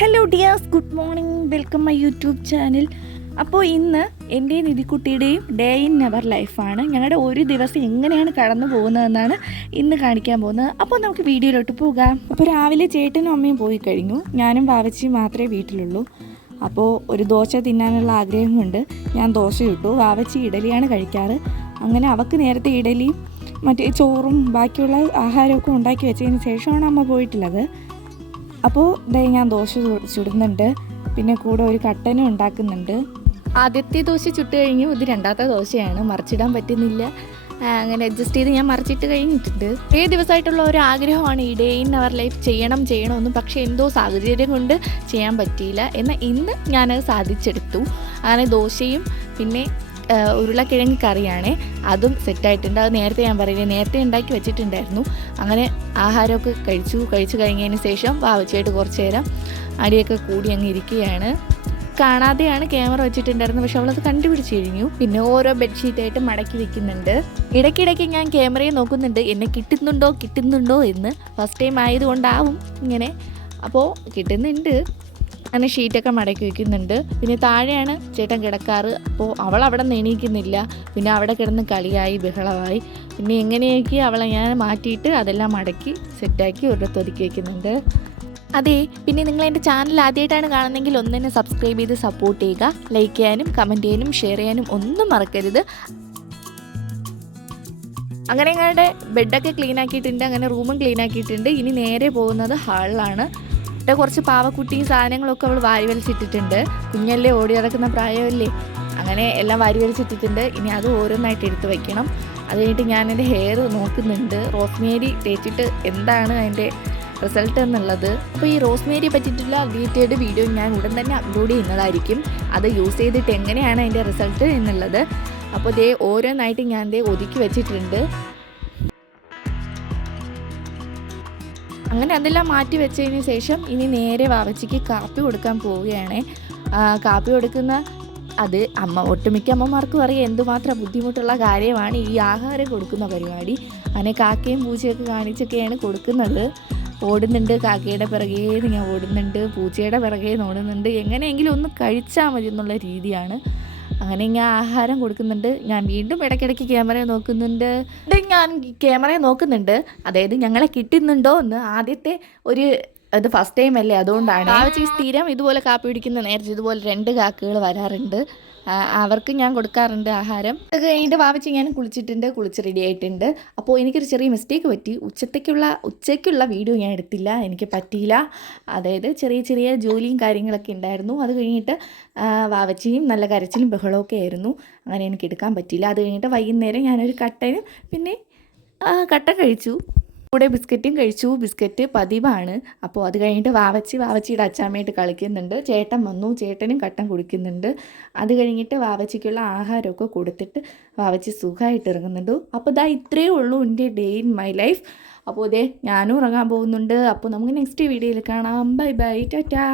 Hello dears, good morning, welcome my YouTube channel. അപ്പോൾ ഇന്ന് എൻ്റെയും നിധിക്കുട്ടിയുടെയും ഡേ ഇൻ അവർ ലൈഫാണ്. ഞങ്ങളുടെ ഒരു ദിവസം എങ്ങനെയാണ് കടന്നു പോകുന്നതെന്നാണ് ഇന്ന് കാണിക്കാൻ പോകുന്നത്. അപ്പോൾ നമുക്ക് വീഡിയോയിലോട്ട് പോകാം. അപ്പോൾ രാവിലെ ചേട്ടനും അമ്മയും പോയി കഴിഞ്ഞു. ഞാനും വാവച്ചിയും മാത്രമേ വീട്ടിലുള്ളൂ. അപ്പോൾ ഒരു ദോശ തിന്നാനുള്ള ആഗ്രഹം കൊണ്ട് ഞാൻ ദോശ ഇട്ടു. വാവച്ചി ഇഡലിയാണ് കഴിക്കാറ്. അങ്ങനെ അവൾക്ക് നേരത്തെ ഇഡലിയും മറ്റേ ചോറും ബാക്കിയുള്ള ആഹാരമൊക്കെ ഉണ്ടാക്കി വെച്ചതിന് ശേഷമാണ് അമ്മ പോയിട്ടുള്ളത്. അപ്പോൾ ഞാൻ ദോശ ചുടുന്നുണ്ട്, പിന്നെ കൂടെ ഒരു കട്ടനും ഉണ്ടാക്കുന്നുണ്ട്. ആദ്യത്തെ ദോശ ചുട്ട് കഴിഞ്ഞു, ഇത് രണ്ടാമത്തെ ദോശയാണ്, മറിച്ചിടാൻ പറ്റുന്നില്ല. അങ്ങനെ അഡ്ജസ്റ്റ് ചെയ്ത് ഞാൻ മറിച്ചിട്ട് കഴിഞ്ഞിട്ടുണ്ട്. ദിവസമായിട്ടുള്ള ഒരു ആഗ്രഹമാണ് ഈ ഡേ ഇൻ അവർ ലൈഫ് ചെയ്യണമെന്ന്. പക്ഷേ എന്തോ സാഹചര്യം കൊണ്ട് ചെയ്യാൻ പറ്റിയില്ല. എന്നാൽ ഇന്ന് ഞാനത് സാധിച്ചെടുത്തു. അങ്ങനെ ദോശയും പിന്നെ ഉരുളക്കിഴങ്ങ് കറിയാണ്, അതും സെറ്റായിട്ടുണ്ട്. അത് നേരത്തെ ഞാൻ പറയില്ലേ, നേരത്തെ ഉണ്ടാക്കി വെച്ചിട്ടുണ്ടായിരുന്നു. അങ്ങനെ ആഹാരമൊക്കെ കഴിച്ചു കഴിഞ്ഞതിന് ശേഷം വാവച്ചിയായിട്ട് കുറച്ച് നേരം അടിയൊക്കെ കൂടി അങ്ങ് ഇരിക്കുകയാണ്. കാണാതെയാണ് ക്യാമറ വെച്ചിട്ടുണ്ടായിരുന്നത്, പക്ഷെ അവളത് കണ്ടുപിടിച്ച് കഴിഞ്ഞു. പിന്നെ ഓരോ ബെഡ്ഷീറ്റായിട്ട് മടക്കി വെക്കുന്നുണ്ട്. ഇടയ്ക്കിടയ്ക്ക് ഞാൻ ക്യാമറയെ നോക്കുന്നുണ്ട്, എന്നെ കിട്ടുന്നുണ്ടോ എന്ന്. ഫസ്റ്റ് ടൈം ആയതുകൊണ്ടാവും ഇങ്ങനെ. അപ്പോൾ കിട്ടുന്നുണ്ട്. അങ്ങനെ ഷീറ്റൊക്കെ മടക്കി വയ്ക്കുന്നുണ്ട്. പിന്നെ താഴെയാണ് ചേട്ടൻ കിടക്കാറ്. അപ്പോൾ അവൾ അവിടെ നിന്ന് എണീക്കുന്നില്ല. പിന്നെ അവിടെ കിടന്ന് കളിയായി ബഹളമായി. പിന്നെ എങ്ങനെയൊക്കെ അവളെ ഞാൻ മാറ്റിയിട്ട് അതെല്ലാം മടക്കി സെറ്റാക്കി ഒരിടത്തൊതുക്കി വയ്ക്കുന്നുണ്ട്. അതെ, പിന്നെ നിങ്ങൾ എൻ്റെ ചാനൽ ആദ്യമായിട്ടാണ് കാണുന്നതെങ്കിൽ ഒന്നിനെ സബ്സ്ക്രൈബ് ചെയ്ത് സപ്പോർട്ട് ചെയ്യുക. ലൈക്ക് ചെയ്യാനും കമൻറ്റ് ചെയ്യാനും ഷെയർ ചെയ്യാനും ഒന്നും മറക്കരുത്. അങ്ങനെ ഞങ്ങളുടെ ബെഡൊക്കെ ക്ലീൻ ആക്കിയിട്ടുണ്ട്, അങ്ങനെ റൂമും ക്ലീൻ ആക്കിയിട്ടുണ്ട്. ഇനി നേരെ പോകുന്നത് ഹാളിലാണ്. കുറച്ച് പാവക്കുട്ടിയും സാധനങ്ങളൊക്കെ അവൾ വാരി വലിച്ചിട്ടിട്ടുണ്ട്. കുഞ്ഞല്ലേ, ഓടി നടക്കുന്ന പ്രായമല്ലേ, അങ്ങനെ എല്ലാം വാരി വലിച്ചിട്ടിട്ടുണ്ട്. ഇനി അത് ഓരോന്നായിട്ട് എടുത്ത് വയ്ക്കണം. അത് കഴിഞ്ഞിട്ട് ഞാൻ എൻ്റെ ഹെയർ നോക്കുന്നുണ്ട്. റോസ്മേരി തേച്ചിട്ട് എന്താണ് അതിൻ്റെ റിസൾട്ട് എന്നുള്ളത്. അപ്പോൾ ഈ റോസ്മേരി പറ്റിയിട്ടുള്ള ഡീറ്റെയിൽഡ് വീഡിയോ ഞാൻ ഉടൻ തന്നെ അപ്ലോഡ് ചെയ്യുന്നതായിരിക്കും. അത് യൂസ് ചെയ്തിട്ട് എങ്ങനെയാണ് അതിൻ്റെ റിസൾട്ട് എന്നുള്ളത്. അപ്പോൾ ഓരോന്നായിട്ട് ഞാൻ ഒതുക്കി വെച്ചിട്ടുണ്ട്. അങ്ങനെ അതെല്ലാം മാറ്റി വെച്ചതിന് ശേഷം ഇനി നേരെ വാവച്ചിക്ക് കാപ്പി കൊടുക്കാൻ പോവുകയാണ്. കാപ്പി കൊടുക്കുന്ന അത് ഒട്ടുമിക്ക അമ്മമാർക്കും അറിയാം എന്തുമാത്രം ബുദ്ധിമുട്ടുള്ള കാര്യമാണ് ഈ ആഹാരം കൊടുക്കുന്ന പരിപാടി. അങ്ങനെ കാക്കയും പൂച്ചയൊക്കെ കാണിച്ചൊക്കെയാണ് കൊടുക്കുന്നത്. ഓടുന്നുണ്ട്, കാക്കയുടെ പിറകെ ഞാൻ ഓടുന്നുണ്ട്, പൂച്ചയുടെ പിറകെ ഓടുന്നുണ്ട്. എങ്ങനെയെങ്കിലും ഒന്ന് കഴിച്ചാൽ മതി എന്നുള്ള രീതിയാണ്. അങ്ങനെ ഞാൻ ആഹാരം കൊടുക്കുന്നുണ്ട്. ഞാൻ വീണ്ടും ഇടയ്ക്കിടയ്ക്ക് ക്യാമറയെ നോക്കുന്നുണ്ട്. അതായത് ഞങ്ങളെ കിട്ടുന്നുണ്ടോ എന്ന്. ആദ്യത്തെ അത് ഫസ്റ്റ് ടൈം അല്ലേ, അതുകൊണ്ടാണ്. വാവച്ചി സ്ഥിരം ഇതുപോലെ കാപ്പി പിടിക്കുന്ന നേരത്തെ ഇതുപോലെ 2 കാക്കകൾ വരാറുണ്ട്. അവർക്ക് ഞാൻ കൊടുക്കാറുണ്ട് ആഹാരം. അത് കഴിഞ്ഞിട്ട് വാവച്ചി ഞാൻ കുളിച്ച് റെഡി ആയിട്ടുണ്ട്. അപ്പോൾ എനിക്കൊരു ചെറിയ മിസ്റ്റേക്ക് പറ്റി. ഉച്ചയ്ക്കുള്ള വീഡിയോ ഞാൻ എടുത്തില്ല, എനിക്ക് പറ്റിയില്ല. അതായത് ചെറിയ ജോലിയും കാര്യങ്ങളൊക്കെ ഉണ്ടായിരുന്നു. അത് കഴിഞ്ഞിട്ട് വാവച്ചിയും നല്ല കരച്ചിലും ബഹളമൊക്കെ ആയിരുന്നു. അങ്ങനെ എനിക്ക് എടുക്കാൻ പറ്റിയില്ല. അത് കഴിഞ്ഞിട്ട് വൈകുന്നേരം ഞാനൊരു കട്ടനും പിന്നെ കട്ടൻ കഴിച്ചു. കൂടെ ബിസ്ക്കറ്റും കഴിച്ചു. ബിസ്ക്കറ്റ് പതിവാണ്. അപ്പോൾ അത് കഴിഞ്ഞിട്ട് വാവച്ചിയുടെ അച്ചാമ്മയായിട്ട് കളിക്കുന്നുണ്ട്. ചേട്ടൻ വന്നു, ചേട്ടനും കട്ടൻ കുടിക്കുന്നുണ്ട്. അത് കഴിഞ്ഞിട്ട് വാവച്ചിക്കുള്ള ആഹാരമൊക്കെ കൊടുത്തിട്ട് വാവച്ചി സുഖമായിട്ട് ഇറങ്ങുന്നുണ്ട്. അപ്പോൾ ഇത്രയേ ഉള്ളൂ എൻ്റെ ഡേ ഇൻ മൈ ലൈഫ്. അപ്പോൾ ഞാനും ഇറങ്ങാൻ പോകുന്നുണ്ട്. അപ്പോൾ നമുക്ക് നെക്സ്റ്റ് വീഡിയോയിൽ കാണാം. Bye bye, Tata.